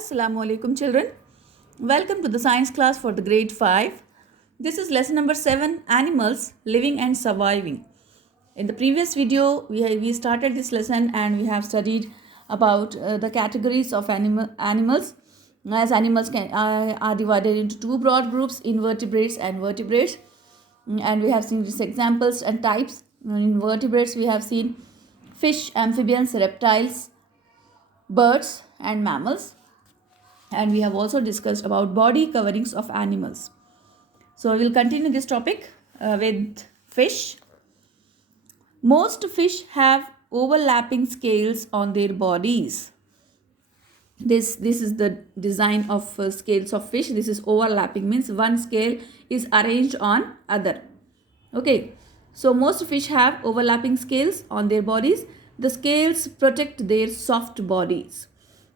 Assalamu alaikum children. Welcome to the science class for the grade 5. This is lesson number 7, animals living and surviving. In the previous video we started this lesson and we have studied about the categories of animals, as animals are divided into two broad groups, invertebrates and vertebrates, and we have seen these examples and types. In vertebrates we have seen fish, amphibians, reptiles, birds and mammals, and we have also discussed about body coverings of animals. So we will continue this topic with fish. Most fish have overlapping scales on their bodies. This is the design of scales of fish. This is overlapping, means one scale is arranged on other. Okay, so most fish have overlapping scales on their bodies. The scales protect their soft bodies.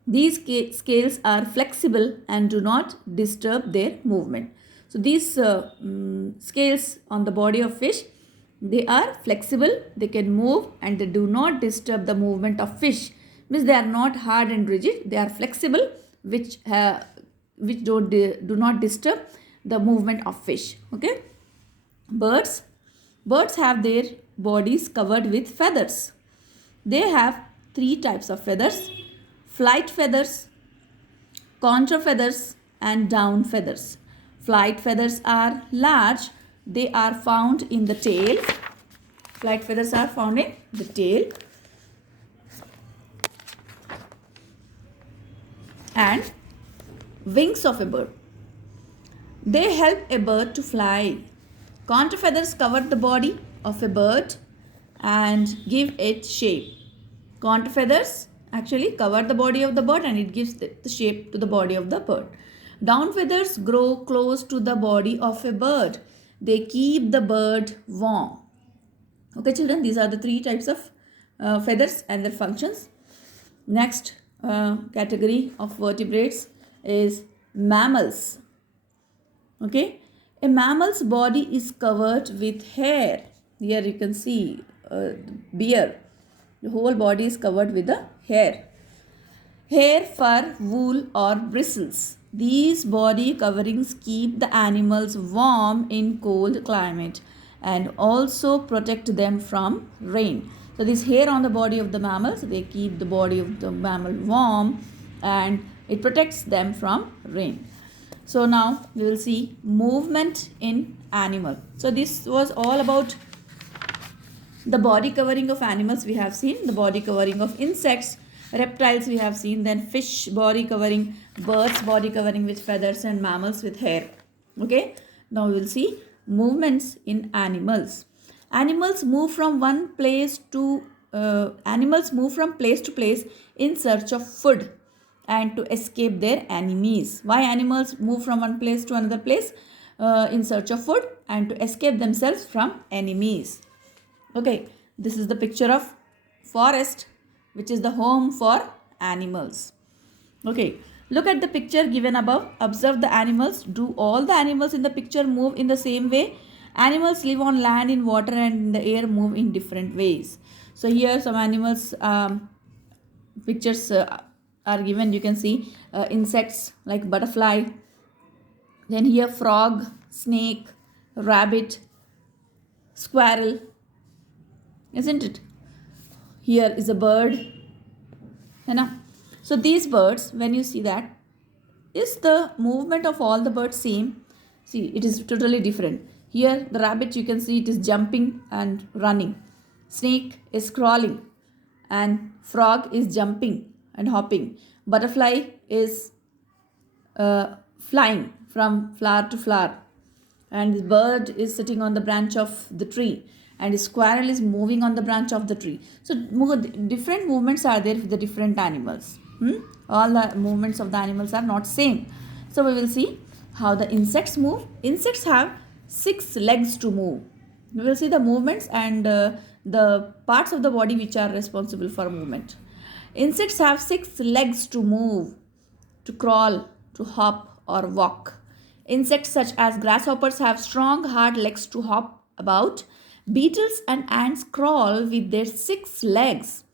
These scales are flexible and do not disturb their movement. So these scales on the body of fish, they are flexible, they can move, and they do not disturb the movement of fish. Means they are not hard and rigid, they are flexible, which do not disturb the movement of fish. Okay. Birds have their bodies covered with feathers. They have three types of feathers: flight feathers, contour feathers, and down feathers. Flight feathers are large. They are found in the tail. Flight feathers are found in the tail and wings of a bird. They help a bird to fly. Contour feathers cover the body of a bird and give it shape. Contour feathers actually cover the body of the bird and it gives the shape to the body of the bird. Down feathers grow close to the body of a bird. They keep the bird warm. Okay children, these are the three types of feathers and their functions. Next category of vertebrates is mammals. Okay, a mammal's body is covered with hair. Here you can see beard. The whole body is covered with the hair. Hair, fur, wool or bristles. These body coverings keep the animals warm in cold climate and also protect them from rain. So this hair on the body of the mammals, they keep the body of the mammal warm and it protects them from rain. So now we will see movement in animal. So this was all about the body covering of animals. We have seen the body covering of insects, reptiles we have seen, then fish body covering, birds body covering with feathers, and mammals with hair. Okay, now we will see movements in animals. Animals move from place to place in search of food and to escape their enemies. Why animals move from one place to another place? In search of food and to escape themselves from enemies. Okay, this is the picture of forest, which is the home for animals. Okay, look at the picture given above. Observe the animals. Do all the animals in the picture move in the same way? Animals live on land, in water and in the air, move in different ways. So here some animals pictures are given. You can see insects like butterfly, then here frog, snake, rabbit, squirrel, isn't it? Here is a bird. So these birds, when you see that, is the movement of all the birds same? See, it is totally different. Here the rabbit, you can see it is jumping and running. Snake is crawling and frog is jumping and hopping. Butterfly is flying from flower to flower, and the bird is sitting on the branch of the tree, and the squirrel is moving on the branch of the tree. So different movements are there for the different animals. All the movements of the animals are not same. So we will see how the insects move. Insects have 6 legs to move. We will see the movements and the parts of the body which are responsible for movement. Insects have 6 legs to move, to crawl, to hop or walk. Insects such as grasshoppers have strong hard legs to hop about. Beetles and ants crawl with their 6 legs.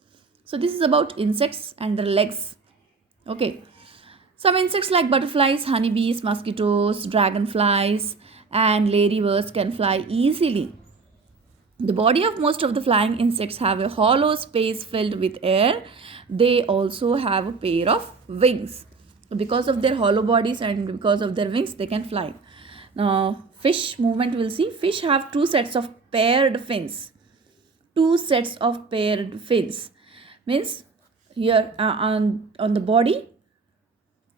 So this is about insects and their legs. Okay. Some insects like butterflies, honeybees, mosquitoes, dragonflies, and ladybirds can fly easily. The body of most of the flying insects have a hollow space filled with air. They also have a pair of wings. Because of their hollow bodies and because of their wings, they can fly. Now, fish movement, we'll see. Fish have two sets of paired fins. Two sets of paired fins. Means here on the body,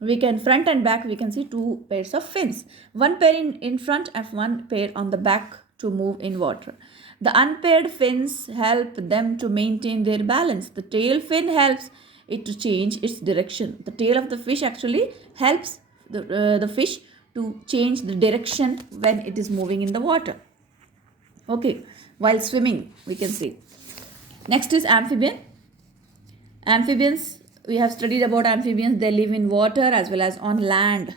we can front and back, we can see two pairs of fins. One pair in front and one pair on the back to move in water. The unpaired fins help them to maintain their balance. The tail fin helps it to change its direction. The tail of the fish actually helps the fish to change the direction when it is moving in the water. Okay, while swimming, we can see. Next is amphibian. Amphibians, we have studied about amphibians. They live in water as well as on land.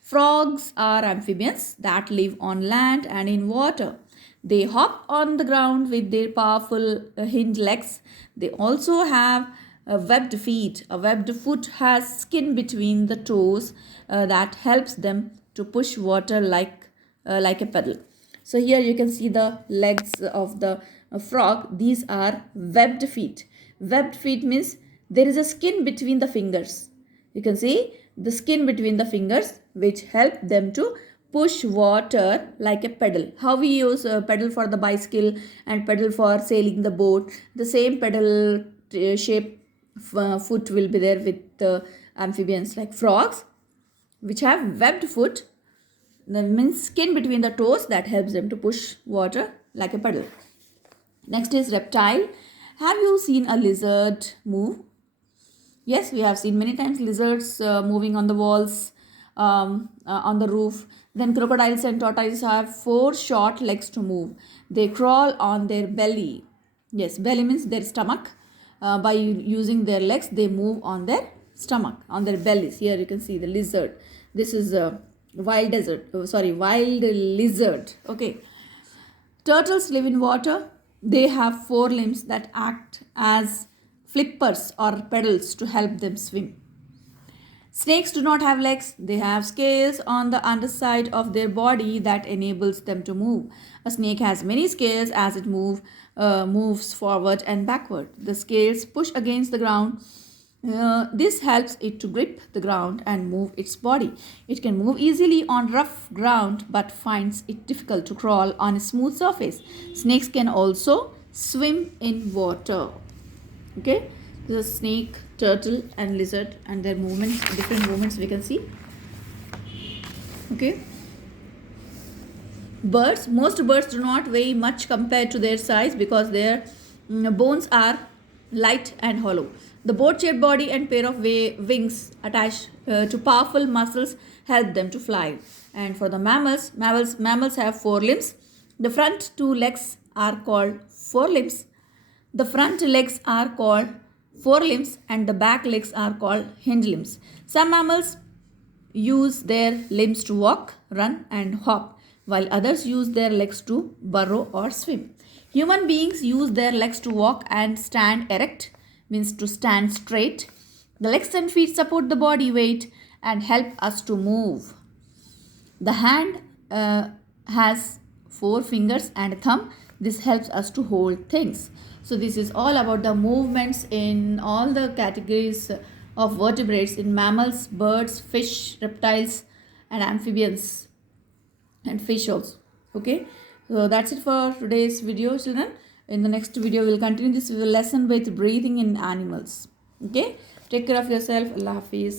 Frogs are amphibians that live on land and in water. They hop on the ground with their powerful hind legs. They also have webbed feet. A webbed foot has skin between the toes that helps them to push water like a pedal. So here you can see the legs of the frog. These are webbed feet. Webbed feet means there is a skin between the fingers. You can see the skin between the fingers which help them to push water like a pedal. How we use a pedal for the bicycle and pedal for sailing the boat. The same pedal shape foot will be there with amphibians like frogs which have webbed foot. That means skin between the toes that helps them to push water like a pedal. Next is reptile. Have you seen a lizard move? Yes, we have seen many times lizards moving on the walls, on the roof. Then crocodiles and tortoises have 4 short legs to move. They crawl on their belly. Yes, belly means their stomach. By using their legs, they move on their stomach, on their bellies. Here you can see the lizard. This is a wild lizard. Okay. Turtles live in water. They have 4 limbs that act as flippers or pedals to help them swim. Snakes do not have legs. They have scales on the underside of their body that enables them to move. A snake has many scales as it moves forward and backward. The scales push against the ground. This helps it to grip the ground and move its body. It can move easily on rough ground but finds it difficult to crawl on a smooth surface. Snakes can also swim in water. Okay, the snake, turtle and lizard and their movements, different movements we can see. Okay, birds, most birds do not weigh much compared to their size because their bones are light and hollow. The boat-shaped body and pair of wings attached to powerful muscles help them to fly. And for the mammals have 4 limbs. The front 2 legs are called forelimbs. The front legs are called forelimbs and the back legs are called hind limbs. Some mammals use their limbs to walk, run and hop, while others use their legs to burrow or swim. Human beings use their legs to walk and stand erect, means to stand straight. The legs and feet support the body weight and help us to move. The hand has 4 fingers and a thumb. This helps us to hold things. So this is all about the movements in all the categories of vertebrates in mammals, birds, fish, reptiles and amphibians and fish also. Okay, so that's it for today's video, children. In the next video we will continue this lesson with breathing in animals. Okay, take care of yourself. Allah Hafiz.